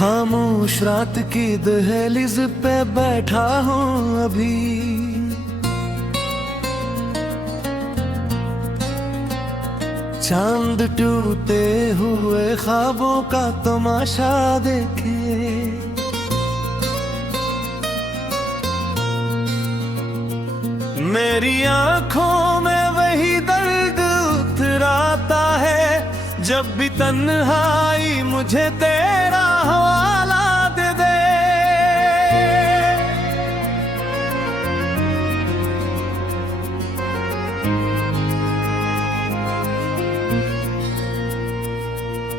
खामोश रात की दहलीज पे बैठा हूँ अभी, चांद टूटे हुए ख्वाबों का तमाशा देखे। मेरी आंखों में वही दर्द उतराता है जब भी तन्हाई मुझे तेरा हवाला दे दे।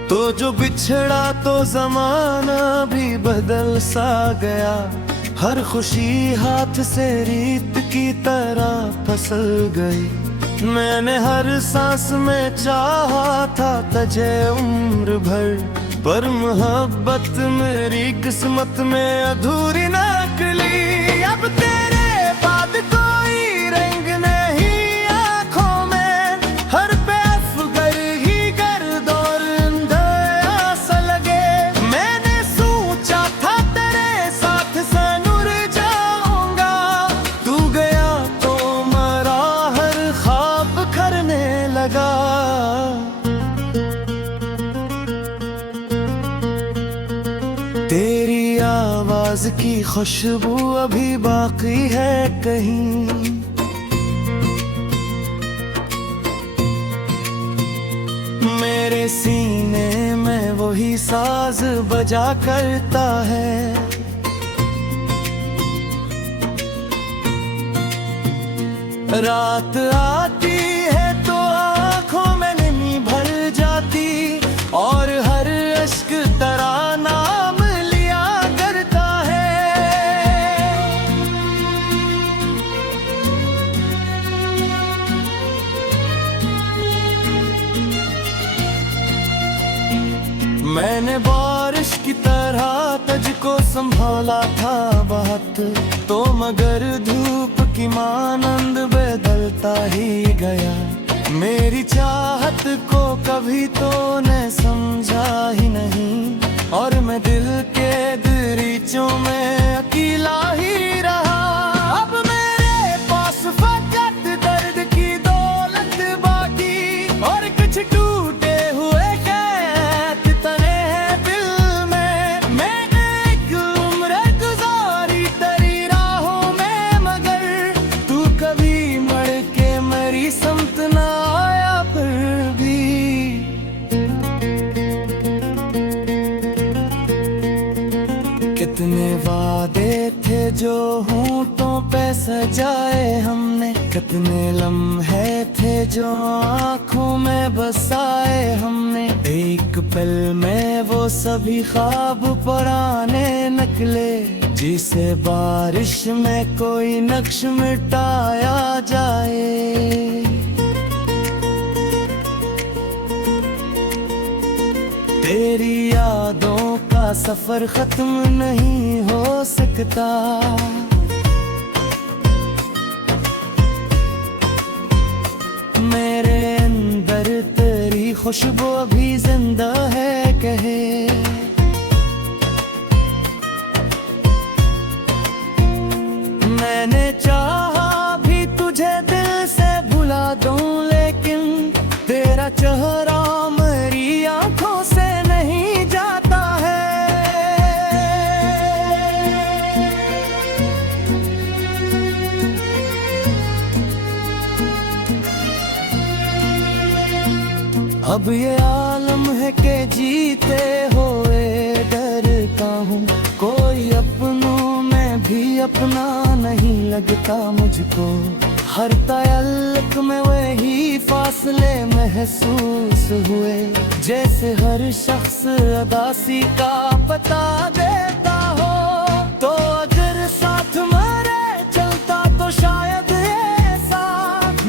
तो जो बिछड़ा तो जमाना भी बदल सा गया, हर खुशी हाथ से रीत की तरह फसल गई। मैंने हर सांस में चाहा था तुझे उम्र भर, पर मोहब्बत मेरी किस्मत में अधूरी निकली। अब तेरे बाद कोई रंग नहीं आंखों में, हर बेफिक्र ही गर्द और अंधेरा सा लगे। मैंने सोचा था तेरे साथ सनूर जाऊंगा, तू गया तो मरा हर ख्वाब करने लगा। तेरी आवाज की खुशबू अभी बाकी है कहीं, मेरे सीने में वही साज बजा करता है। रात आती है तो आंखों में नमी भर जाती, और हर अश्क तेरा नाम लिया करता है। मैंने बारिश की तरह तुझको संभाला था बहुत, तो मगर धूप की मानंद बदलता ही गया। मेरी चाहत को कभी तो ने समझा ही नहीं, और मैं दिल के दरीचों में अकेला ही रहा। अब मेरे पास फकत दर्द की दौलत बाकी, और कुछ टूटे हुए खैत तने हैं दिल में। मैंने एक उम्र गुजारी तेरी राहों में, मगर तू कभी मर के मेरी समत ना आया फिर भी। कितने वादे थे जो होंठों पे सजाए हमने, कितने लम्हे थे जो आँखों में बसाए हमने। एक पल में वो सभी ख्वाब पुराने निकले, जिसे बारिश में कोई नक्श मिटाया जाए। तेरी यादों का सफर खत्म नहीं हो सकता, मेरे अंदर तेरी खुशबू अभी जिंदा है कहे। मैंने चाहा भी तुझे दिल से भुला दूं, लेकिन तेरा चेहरा मेरी आंखों से नहीं जाता है। अब ये आलम है कि जीते हुए डरता हूँ, कोई अपनों में भी अपना नहीं लगता मुझको। हर तअल्लुक में वही फासले महसूस हुए, जैसे हर शख्स अदासी का पता देता हो। तो अगर साथ मेरे चलता तो शायद ऐसा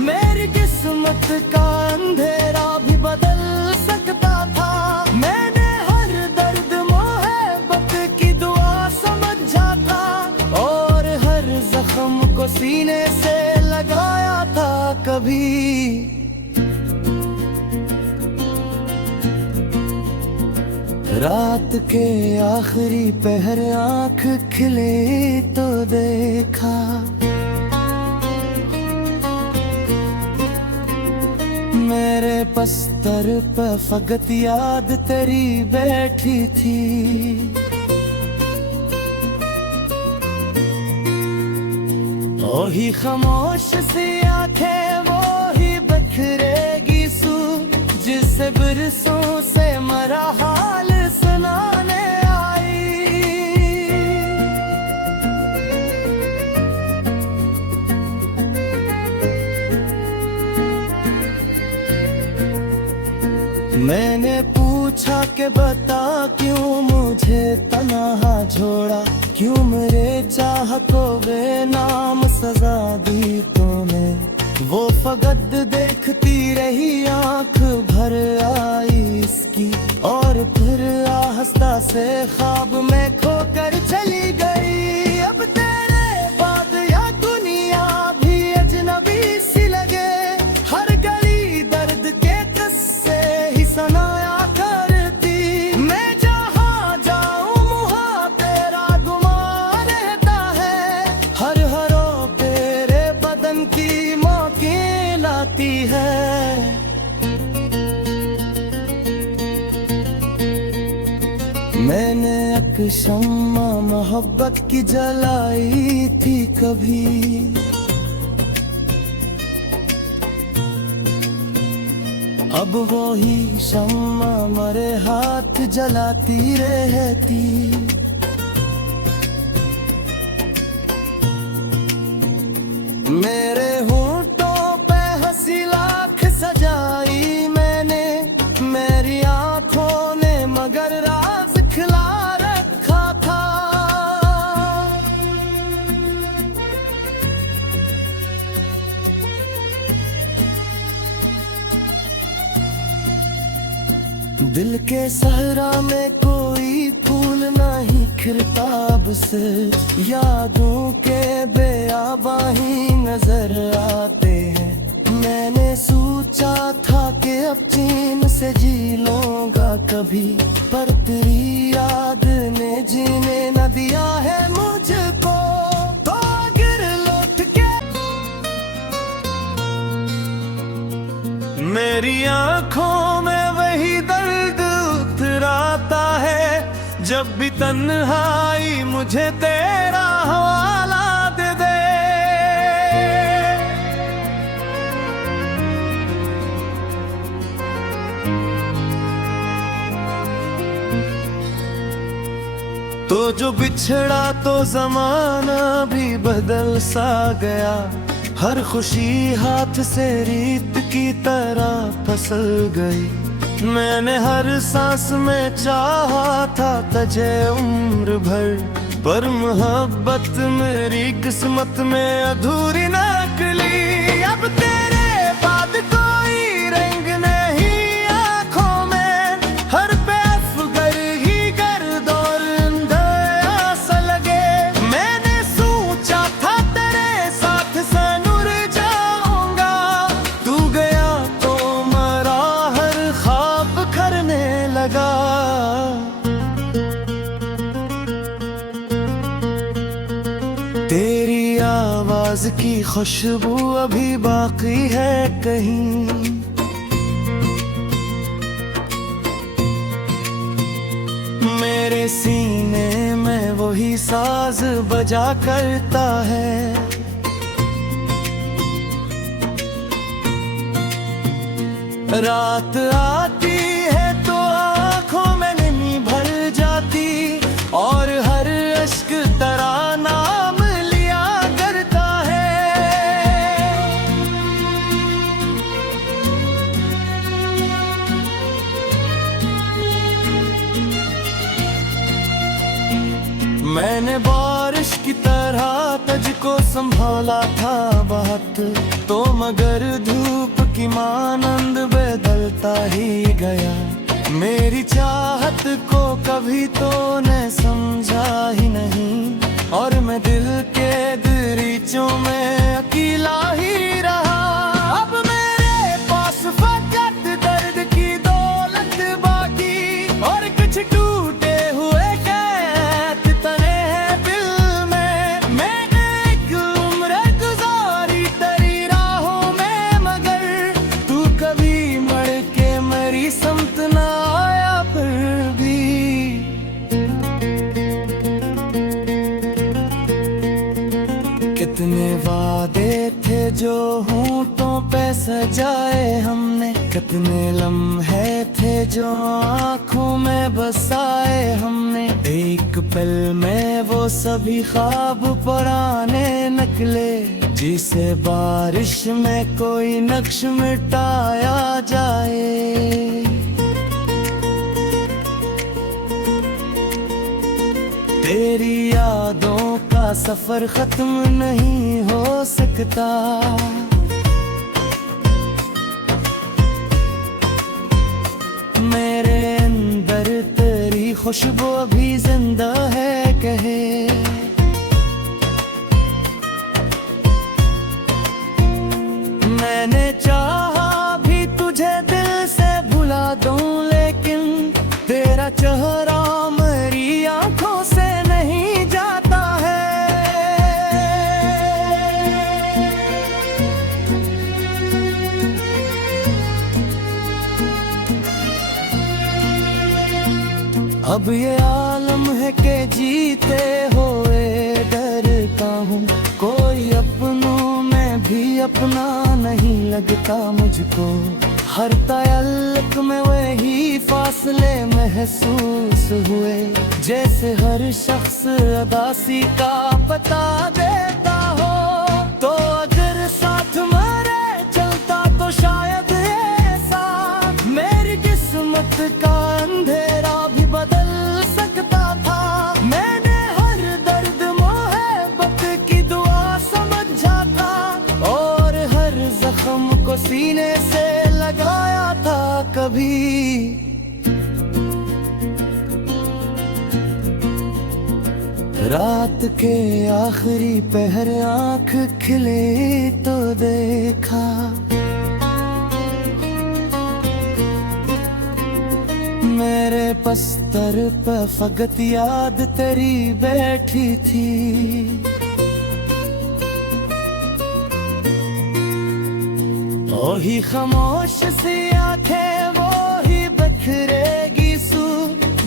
मेरी किस्मत का अंधेरा भी बदल सकता था। मैंने हर दर्द मोहब्बत की दुआ समझा था, और हर जख्म को सीने से लगाया था कभी। रात के आखिरी पहर आंख खिले तो देखा मेरे पस्तर पे फकत याद तेरी बैठी थी। वही खामोश सी आंखें वो ही बखरेगी सू जिससे बरसों से मरा हाल सुनाने आई। मैंने पूछा कि बता क्यों मुझे तन्हा छोड़ा, क्यों मेरे चाहत को बेनाम सजा दी तूने। वो फकत देखती रही आंख भर आई इसकी, और फिर आहिस्ता से ख्वाब में खोकर चली गई। अब तेरे बाद या दुनिया भी अजनबी सी लगे, हर गली दर्द के किस्से ही सुनाया करती। मैं जहाँ जाऊँ वहाँ तेरा गुमान रहता है, हर हरो तेरे बदन की मौके लाती है। मैंने एक शम्मा मोहब्बत की जलाई थी कभी, अब वो ही शम्मा मरे हाथ जलाती रहती। मेरे होंठों पे हंसी लाख सजाई मैंने, मेरी आंखों ने मगर राज खिला रखा था। दिल के सहरा में कोई फूल नहीं खिलता, अब से यादों के बेआबा ही नजर आते हैं। मैंने सोचा था कि अब चैन से जी लूंगा कभी, पर तेरी याद ने जीने न दिया है मुझको। तो अगर लौट के मेरी आंखों में वही दर्द उतराता है, जब भी तन्हाई मुझे तेरा हवाला दे दे। तो जो बिछड़ा तो जमाना भी बदल सा गया, हर खुशी हाथ से रीत की तरह फसल गई। मैंने हर सांस में चाहा था तुझे उम्र भर, पर मोहब्बत मेरी किस्मत में अधूरी निकली। अब तेरे बाद कोई रंग नहीं आंखों में, हर पैफ गर ही गर्द और अंधेरा सा लगे। मैंने सोचा था तेरे साथ सनूर जाऊंगा, तू गया तो मरा हर ख्वाब करने लगा। तेरी आवाज की खुशबू अभी बाकी है कहीं, मेरे सीने में वही साज बजा करता है। रात आती है तो आंखों में नहीं भर जाती, और हर अश्क तेरा नाम लिया करता है। मैंने बारिश की तरह तुझको संभाला था बहुत, तो मगर धूप की मानंद बदलता ही गया। मेरी चाहत को कभी तो ने समझा ही नहीं, और मैं दिल के दरीचों में अकेला ही रहा। अब मेरे पास फकत दर्द की दौलत बाकी, और कुछ टूट कितने वादे थे जो होंठों पे सजाए हमने, कितने लम्हे थे जो आँखों में बसाए हमने। एक पल में वो सभी ख्वाब पुराने निकले, जिसे बारिश में कोई नक्श मिटाया जाए। तेरी यादों का सफर खत्म नहीं हो सकता, मेरे अंदर तेरी खुशबू अभी जिंदा है कहे। मैंने चाहा भी तुझे दिल से भुला दूं, लेकिन तेरा चेहरा मेरी आंखों से नहीं जाता है। अब ये आलम है के जीते हुए डरता हूँ, कोई अपनों में भी अपना नहीं लगता मुझको। हर तअल्लुक में वही फासले महसूस हुए, जैसे हर शख्स अदासी का पता देता हो। तो अगर साथ मेरे चलता तो शायद ऐसा मेरी किस्मत का अंधेरा भी बदल सकता था। मैंने हर दर्द मोहब्बत की दुआ समझा था, और हर जख्म को सीने से लगाया था कभी। रात के आखिरी पहर आँख खिले तो देखा, मेरे पस्तर पे फकत याद तेरी बैठी थी। वही खामोश सी आंखें, वो ही बखरेगी सू,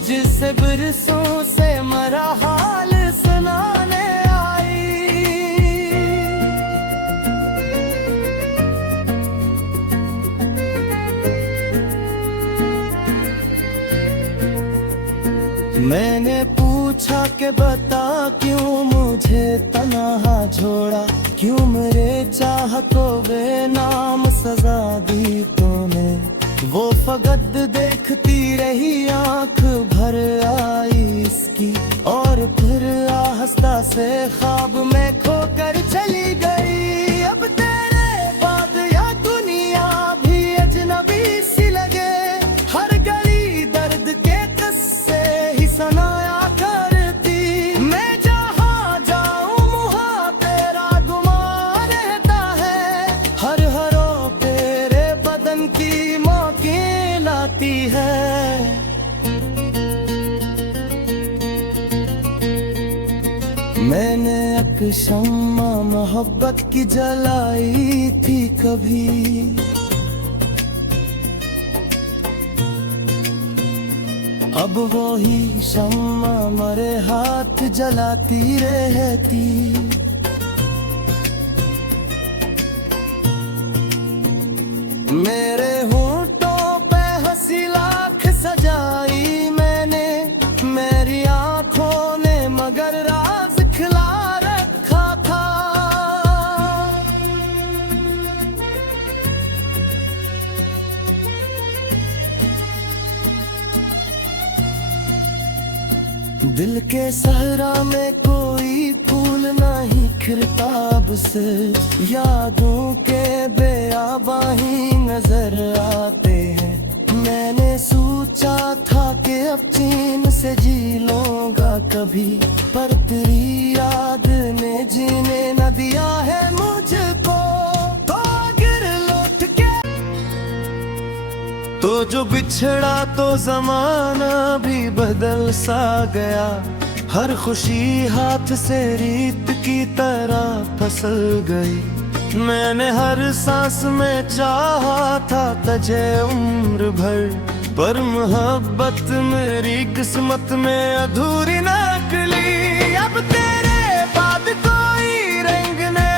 जिससे बरसों से मरा हाल सुनाने आई। मैंने पूछा कि बता क्यों मुझे तन्हा छोड़ा, क्यों मेरे चाहत को बेनाम सजा दी तूने। वो फकत देखती रही आंख भर आई इसकी, और फिर आहिस्ता से ख्वाब में खोकर चली गई। अब तेरे बाद या दुनिया भी अजनबी सी लगे, हर गली दर्द के किस्से ही सुनाया करती। मैं जहाँ जाऊँ वहाँ तेरा गुमान रहता है, हर हरो तेरे बदन की मौकें लाती है। मैंने एक शम्मा मोहब्बत की जलाई थी कभी, अब वो ही शम्मा मरे हाथ जलाती रहती। मेरे होंठों पे हंसी लाख सजाई मैंने, मेरी आंखों ने मगर राज खिला रखा था। दिल के सहरा में कोई फूल नहीं खिलता, अब से यादों के बेआबा ही नजर आते हैं। मैंने सोचा था कि अब चैन से जी लूंगा कभी, पर तेरी याद ने जीने न दिया है मुझको। तो गिर लौट के तो जो बिछड़ा तो जमाना भी बदल सा गया, हर खुशी हाथ से रीत की तरह फसल गई। मैंने हर सांस में चाहा था तुझे उम्र भर, पर मोहब्बत मेरी किस्मत में अधूरी निकली। अब तेरे बाद कोई रंग ने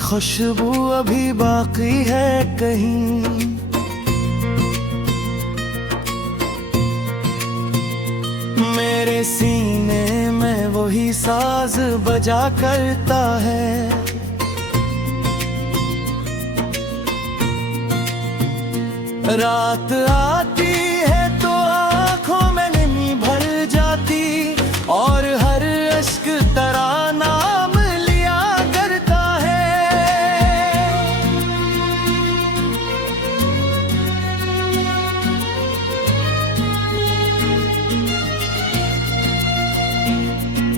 खुशबू अभी बाकी है कहीं। मेरे सीने में वही साज बजा करता है। रात आती है तो आंखों में नहीं भर जाती, और हर अश्क तराना नाम लिया करता है।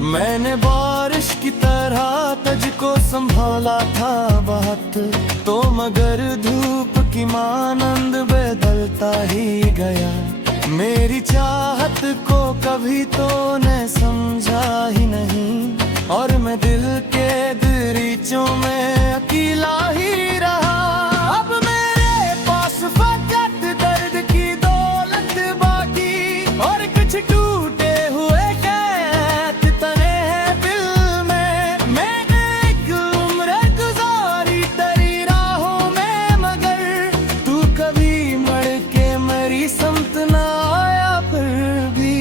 मैंने बारिश की तरह तुझको संभाला था बहुत, तो मगर धूप की मानंद बदलता ही गया। मेरी चाहत को कभी तो ने समझा ही नहीं, और मैं दिल के दरीचों में अकेला ही रहा। अब मेरे पास फकत दर्द की दौलत बाकी, और कुछ टूटे हुए खैत तने हैं दिल में। मैंने एक उम्र गुजारी तेरी राहों में, मगर तू कभी मर के मेरी समत ना आया फिर भी।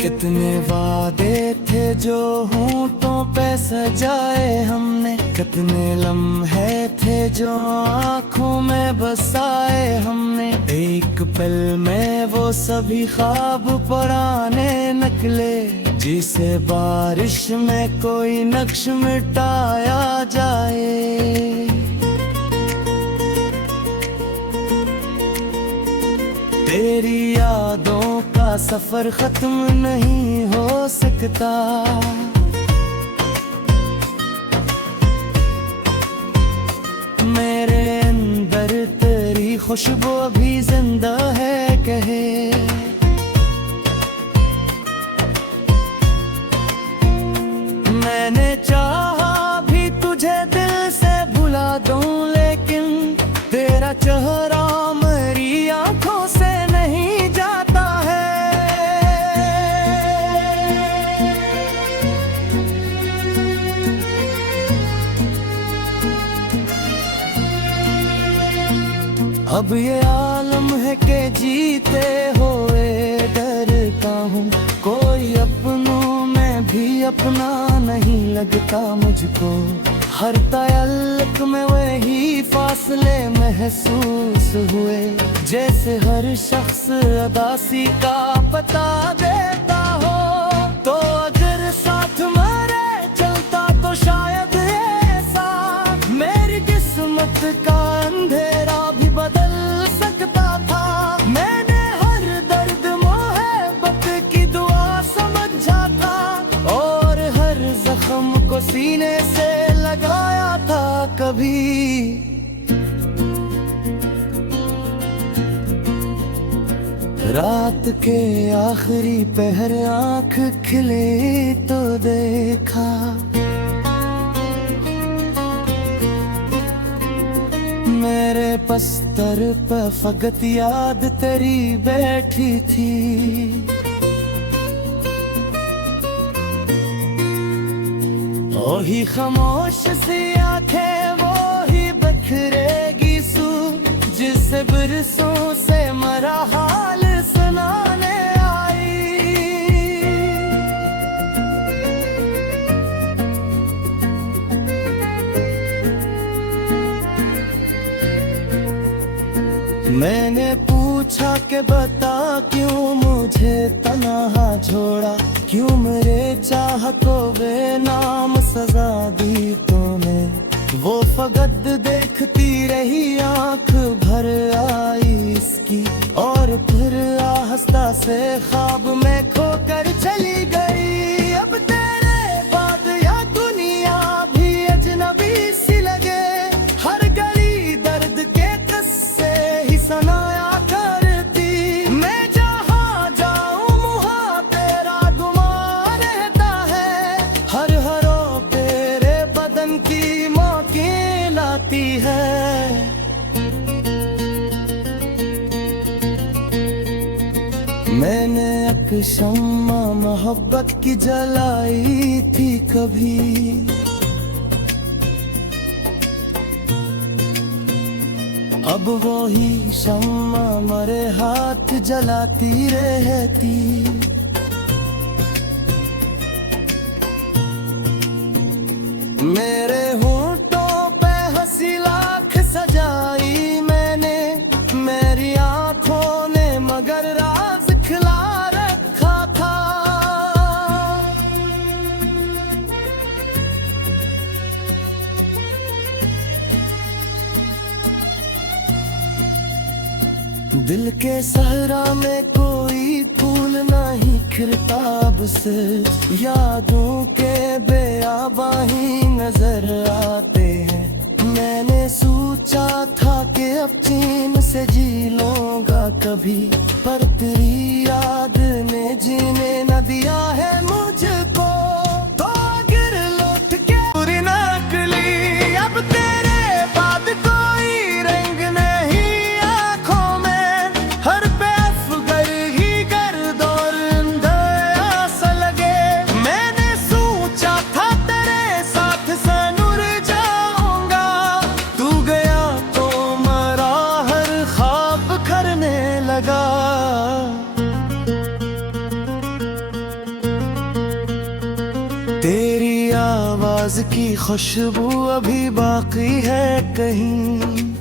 कितने वादे थे जो होंठों पे सजाए हमने, कितने लम्हे थे जो आँखों में बसाए हमने। एक पल में वो सभी ख्वाब पुराने निकले, जिसे बारिश में कोई नक्श मिटाया जाए। तेरी यादों का सफर खत्म नहीं हो सकता। मेरे अंदर तेरी खुशबू अभी जिंदा है कहे। मैंने चाहा भी तुझे दिल से भुला दूं, लेकिन तेरा चेहरा मेरी आंखों से नहीं जाता है। अब ये आलम है के जीते हुए डरता हूँ, कोई अपनों में भी अपना नहीं लगता मुझको। हर तअल्लुक में वही फासले महसूस हुए, जैसे हर शख्स अदासी का पता देता हो। तो अगर साथ मेरे चलता तो शायद ऐसा मेरी किस्मत का अंधेरा भी बदल सकता था। मैंने हर दर्द मोहब्बत की दुआ समझा था, और हर जख्म को सीने से लगाया था कभी। रात के आखिरी पहर आंख खिले तो देखा, मेरे पस्तर पे फकत याद तेरी बैठी थी। वही खामोश सी आंखें वही बखरेगी सू, जिससे बरसों से मरा हाल सुनाने आई। मैंने पूछा कि बता क्यों मुझे तन्हा छोड़ा, क्यों मेरे चाह को बेनाम सजा दी तूने। वो फकत देखती रही आंख भर आई इसकी, और फिर आहिस्ता से ख्वाब में खोकर चली गई। अब तेरे बाद या दुनिया भी अजनबी सी लगे, हर गली दर्द के किस्से ही सुनाया करती। मैं जहाँ जाऊँ वहाँ तेरा गुमान रहता है, हर हरो तेरे बदन की मौकें लाती है। मैंने एक शम्मा मोहब्बत की जलाई थी कभी। अब वो ही शम्मा मरे हाथ जलाती रहती। मेरे होंठों पे हंसी लाख सजाई मैंने, मेरी आंखों ने मगर राज खिला रखा था। दिल के सहरा में कोई फूल नहीं खिलता, अब से यादों के बेआबा ही नजर आते हैं। मैंने सोचा था कि अब चैन से जी लूंगा कभी, पर तेरी याद ने जीने न दिया है मुझको। तो गिर लौट के पूरी नकली, अब तेरे बाद कोई रंग नहीं आंखों में। हर पे अफगर ही गर्द और अंधेरा सा लगे। मैंने सोचा था तेरे साथ सनूर जाऊंगा, तू गया तो मरा हर ख्वाब करने लगा। तेरी आवाज की खुशबू अभी बाकी है कहीं।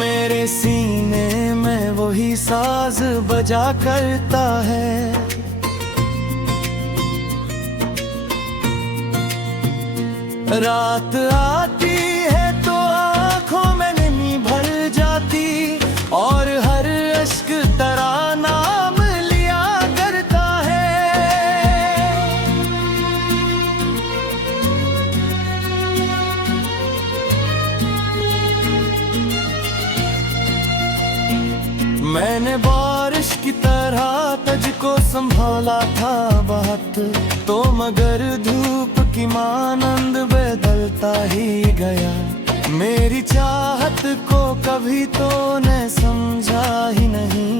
मेरे सीने में वही साज बजा करता है। रात आती है तो आंखों में नहीं भर जाती, और हर अश्क तेरा नाम लिया करता है। मैंने बारिश की तरह तुझको संभाला था बहुत, तो मगर धूप की मानंद बदलता ही गया। मेरी चाहत को कभी तो ने समझा ही नहीं,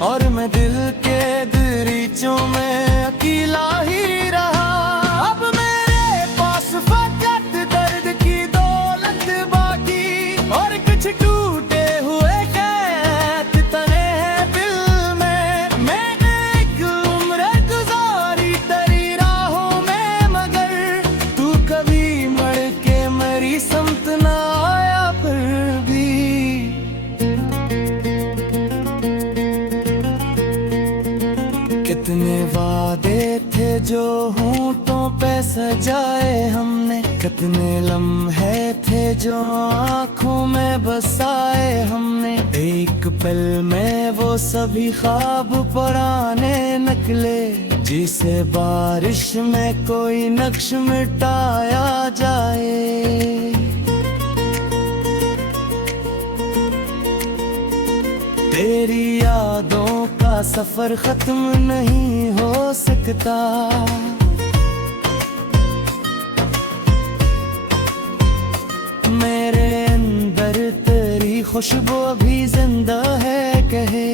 और मैं दिल के दरीचों में अकेला ही रहा। अब मेरे पास फकत दर्द की दौलत बाकी, और कुछ टूटे हुए खैत तने हैं दिल में। मैंने एक उम्र गुजारी तेरी राहों में, मगर तू कभी मर के मेरी समत ना आया फिर भी। कितने वादे थे जो होंठों पे सजाए हमने, कितने लम्हे थे जो आँखों में बसाए हमने। एक पल में वो सभी ख्वाब पुराने निकले, जिसे बारिश में कोई नक्श मिटाया जाए। तेरी यादों का सफर खत्म नहीं हो सकता। मेरे अंदर तेरी खुशबू अभी जिंदा है कहे।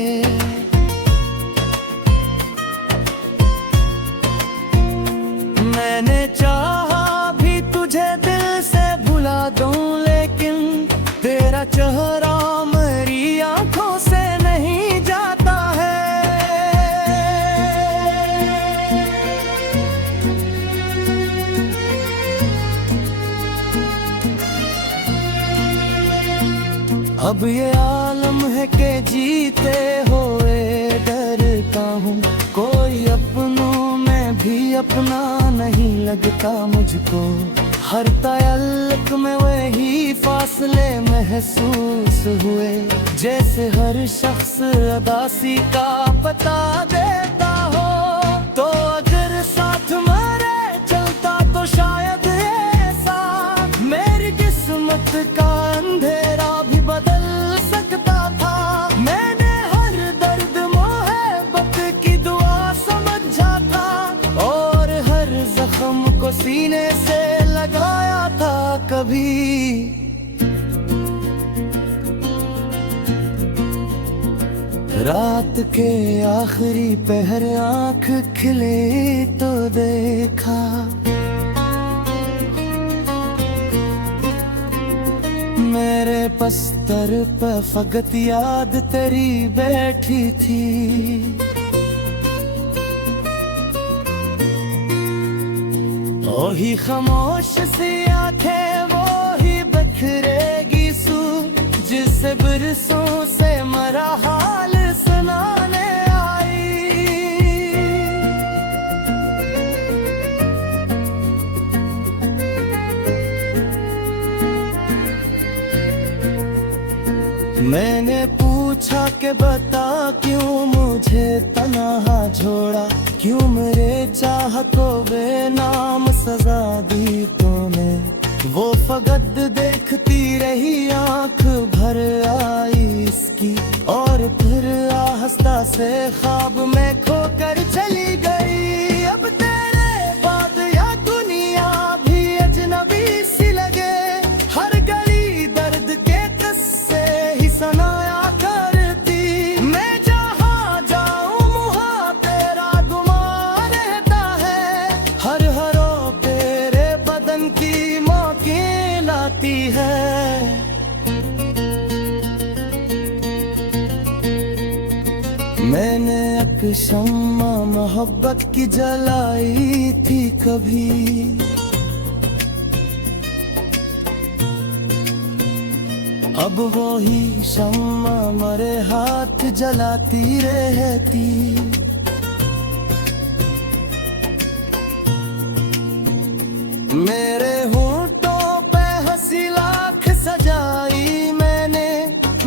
मैंने चाहा भी तुझे दिल से भुला दूं, लेकिन तेरा चेहरा मेरी आंखों से नहीं जाता है। अब ये आलम है कि जीते हुए डरता हूँ, कोई अपनों में भी अपना नहीं लगता मुझको। हर तअल्लुक में वही फासले महसूस हुए, जैसे हर शख्स अदासी का पता देता हो। तो अगर साथ मरे चलता तो शायद ऐसा मेरी किस्मत का अंधेरा भी बदल सकता था। मैंने हर दर्द मोहब्बत की दुआ समझा था, और हर जख्म को सीने से लगाया था कभी। रात के आखिरी पहर आंख खिले तो देखा मेरे पस्तर पे फकत याद तेरी बैठी थी। वही खामोश सी आंखें वो ही बखरेगी सू जिससे बरसों से मरा हाल सुनाने आई। मैंने पूछा कि बता क्यों मुझे तन्हा छोड़ा, क्यों मेरे चाह को बेनाम सजा दी तूने। वो फगद देखती रही आंख भर आई इसकी, और फिर आहिस्ता से ख्वाब में खोकर चली गई। अब तेरे बाद या दुनिया भी अजनबी सी लगे, हर गली दर्द के किस्से ही सुनाया करती। मैं जहाँ जाऊँ वहाँ तेरा गुमान रहता है, हर हरो तेरे बदन की मौके लाती है। मैंने एक शम्मा मोहब्बत की जलाई थी कभी, अब वो ही शम्मा मरे हाथ जलाती रहती। मेरे होंठों पे हंसी लाख सजाई मैंने,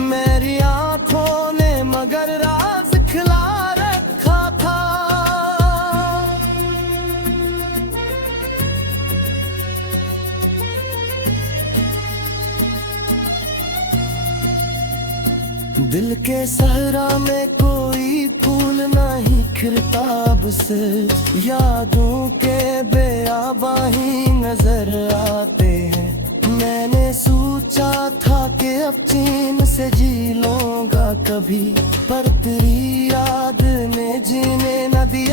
मेरी आंखों ने मगर राज खिला रखा था। दिल के सहरा में कोई फूल नहीं खिलता, अब से यादों के बेआबाही नजर आते हैं। मैंने सोचा था कि अब चैन से जी लूंगा कभी, पर तेरी याद ने जीने न दिया।